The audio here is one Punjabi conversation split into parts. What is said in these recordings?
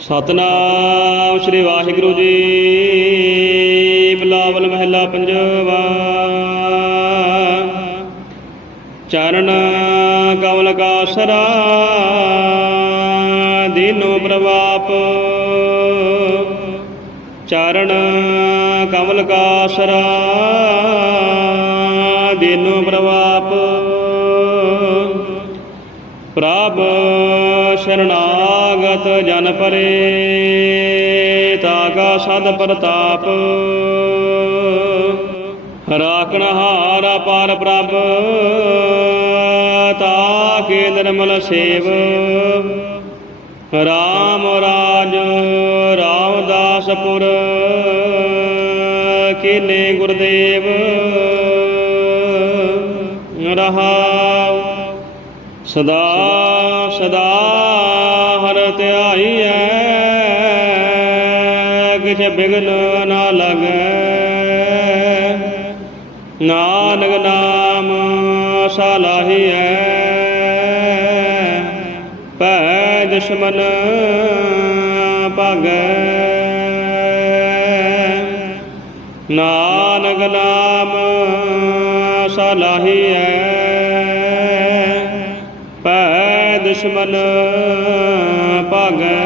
ਸਤਨਾਮ ਸ੍ਰੀ ਵਾਹਿਗੁਰੂ ਜੀ। ਬਲਾਵਲ ਮਹਿਲਾ ਪੰਜਵਾ। ਚਰਨ ਕਮਲ ਕਾ ਸਰਾ ਦੀਨੋ ਪ੍ਰਵਾਪ ਚਰਨ ਕਮਲ ਕਾ ਸਰਾ ਦੀਨੋ ਪ੍ਰਵਾਪ ਪ੍ਰਭ ਸ਼ਰਨਾਗਤ ਜਨ ਪਰੇ ਤਾਗਾ ਸਦ ਪ੍ਰਤਾਪ। ਰਾਖਣ ਹਾਰਾ ਪਾਰ ਪ੍ਰਭ ਤਾ ਕੇ ਨਿਰਮਲ ਸੇਵ। ਰਾਮ ਰਾਜ ਰਾਮਦਾਸਪੁਰ ਕੀਨੇ ਗੁਰਦੇਵ। ਰਹਾਉ ਸਦਾ ਸਦਾ ਹਰ ਧਿਆਈਐ ਕਿਛ ਬਿਗਨ ਨਾ ਲਗੈ। ਨਾਨਕ ਨਾਮ ਸਲਾਹੀਐ ਭੈ ਦੁਸ਼ਮਨ ਭਾਗੈ। ਨਾਨਕ ਨਾਮ ਸਲਾਹੀਐ ਪੈ ਦੁਸ਼ਮਨ ਭਾਗੈ।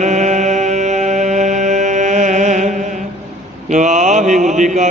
ਵਾਹਿਗੁਰੂ ਜੀ ਕਾ